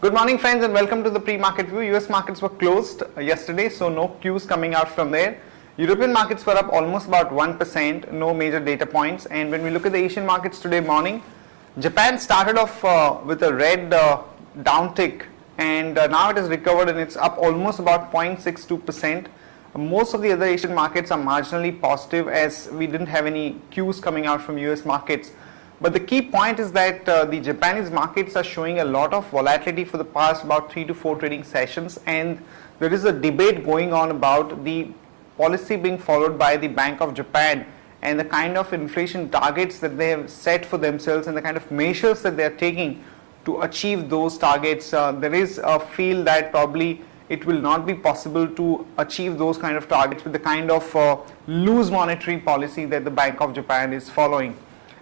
Good morning friends and welcome to the pre-market view. US markets were closed yesterday, so no cues coming out from there. European markets were up almost about 1%, no major data points. And when we look at the Asian markets today morning, Japan started off with a red downtick, and now it has recovered and it's up almost about 0.62%. Most of the other Asian markets are marginally positive as we didn't have any cues coming out from US markets. But the key point is that the Japanese markets are showing a lot of volatility for the past about 3 to 4 trading sessions, and there is a debate going on about the policy being followed by the Bank of Japan and the kind of inflation targets that they have set for themselves and the kind of measures that they are taking to achieve those targets. There is a feel that probably it will not be possible to achieve those kind of targets with the kind of loose monetary policy that the Bank of Japan is following.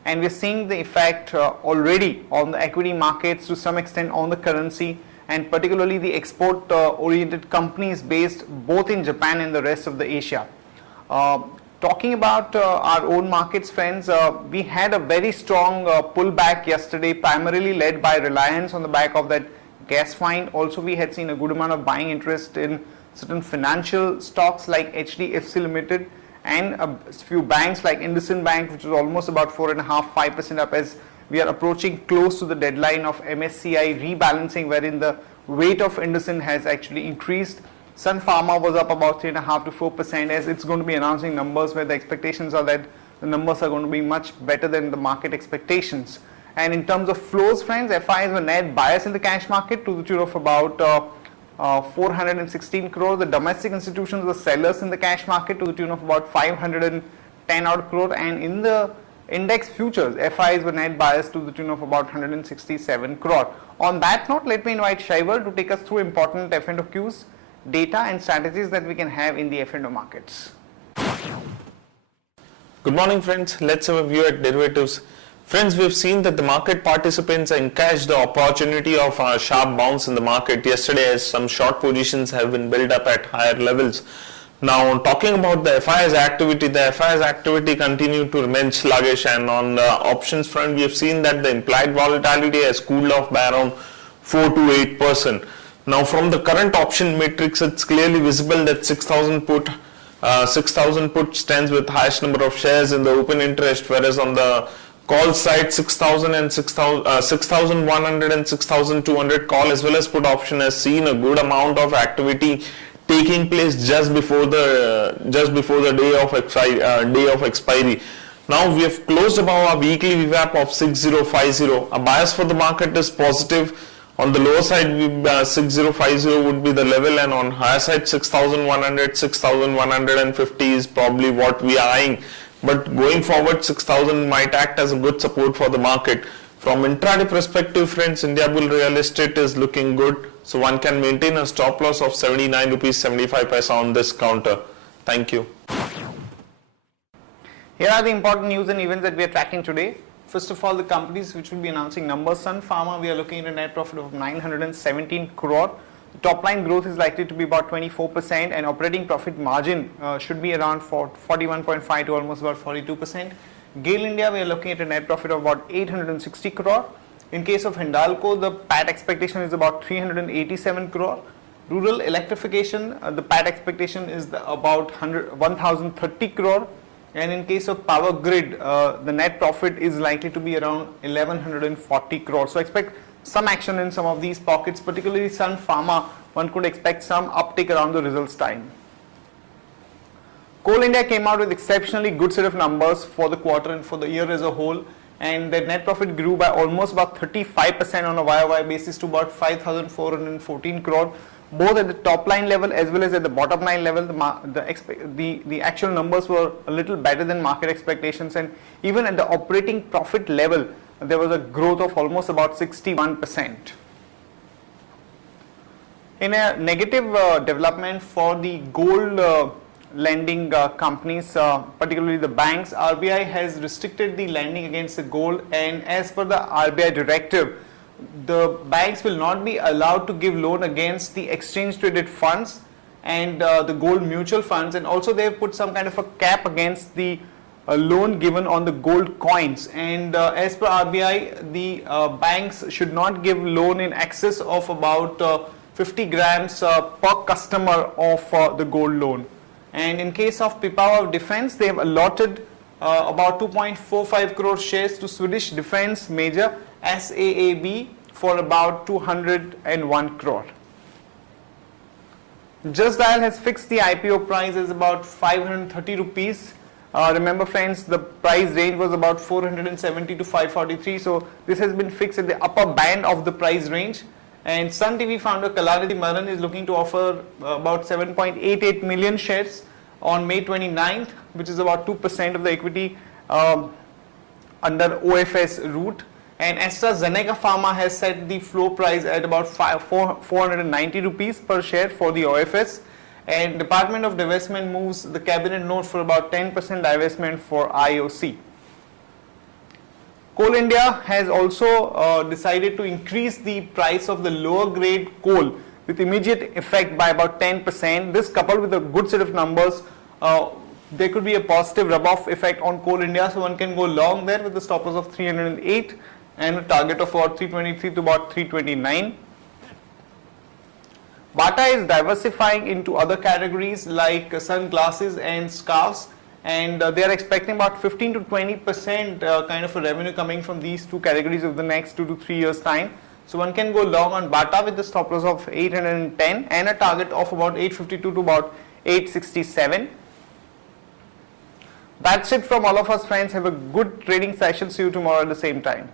And we're seeing the effect already on the equity markets, to some extent on the currency, and particularly the export oriented companies based both in Japan and the rest of the Asia. Talking about our own markets, friends, we had a very strong pullback yesterday, primarily led by Reliance on the back of that gas find. Also, we had seen a good amount of buying interest in certain financial stocks like HDFC Limited, and a few banks like IndusInd Bank, which is almost about 4.5–5% up, as we are approaching close to the deadline of MSCI rebalancing, wherein the weight of IndusInd has actually increased. Sun Pharma was up about 3.5 to 4%, as it's going to be announcing numbers where the expectations are that the numbers are going to be much better than the market expectations. And in terms of flows, friends, FIs were net buyers in the cash market to the tune of about 416 crore. The domestic institutions were sellers in the cash market to the tune of about 510 odd crore, and in the index futures, FIs were net buyers to the tune of about 167 crore. On that note, let me invite Shaivar to take us through important F&O cues, data and strategies that we can have in the F&O markets. Good morning friends, let's have a view at derivatives. Friends, we've seen that the market participants encashed the opportunity of a sharp bounce in the market yesterday, as some short positions have been built up at higher levels. Now, talking about the FIs activity continued to remain sluggish, and on the options front, we have seen that the implied volatility has cooled off by around 4 to 8%. Now, from the current option matrix, it's clearly visible that 6,000 put stands with highest number of shares in the open interest, whereas on the call side, 6,000 and 6,100 and 6,200 call as well as put option has seen a good amount of activity taking place just before the day of expiry. Now we have closed above a weekly VWAP of 6050. A bias for the market is positive. On the lower side, 6050 would be the level, and on higher side 6,100, 6,150 is probably what we are eyeing. But going forward, 6,000 might act as a good support for the market. From intraday perspective, friends, India Bull Real Estate is looking good, so one can maintain a stop loss of 79 rupees 75 paisa on this counter. Thank you. Here are the important news and events that we are tracking today. First of all, the companies which will be announcing numbers. Sun Pharma, we are looking at a net profit of 917 crore. Top line growth is likely to be about 24%, and operating profit margin should be around 41.5 to almost about 42%. GAIL India, we are looking at a net profit of about 860 crore. In case of Hindalco, the PAT expectation is about 387 crore. Rural electrification, the PAT expectation is about 1030 crore. And in case of Power Grid, the net profit is likely to be around 1140 crore. So expect some action in some of these pockets, particularly Sun Pharma. One could expect some uptick around the results time. Coal India came out with exceptionally good set of numbers for the quarter and for the year as a whole, and their net profit grew by almost about 35% on a YOY basis to about 5,414 crore. Both at the top line level as well as at the bottom line level, the actual numbers were a little better than market expectations, and even at the operating profit level, there was a growth of almost about 61%. In a negative development for the gold lending companies, particularly the banks, RBI has restricted the lending against the gold, and as per the RBI directive, the banks will not be allowed to give loan against the exchange traded funds and the gold mutual funds, and also they have put some kind of a cap against the a loan given on the gold coins, and as per RBI, the banks should not give loan in excess of about 50 grams per customer of the gold loan. And in case of Pipavav Defence, they have allotted about 2.45 crore shares to Swedish defence major SAAB for about 201 crore. Just Dial has fixed the IPO price as about 530 rupees. Remember friends, the price range was about 470 to 543, so this has been fixed at the upper band of the price range. And Sun TV founder Kalanidhi Maran is looking to offer about 7.88 million shares on May 29th, which is about 2% of the equity under OFS route. And AstraZeneca Pharma has set the floor price at about 490 rupees per share for the OFS. And Department of Divestment moves the cabinet note for about 10% divestment for IOC. Coal India has also decided to increase the price of the lower grade coal with immediate effect by about 10%. This coupled with a good set of numbers, there could be a positive rub-off effect on Coal India, so one can go long there with the stop loss of 308 and a target of about 323 to about 329. Bata is diversifying into other categories like sunglasses and scarves, and they are expecting about 15 to 20% kind of a revenue coming from these two categories over the next 2 to 3 years time. So one can go long on Bata with the stop loss of 810 and a target of about 852 to about 867. That's it from all of us friends. Have a good trading session. See you tomorrow at the same time.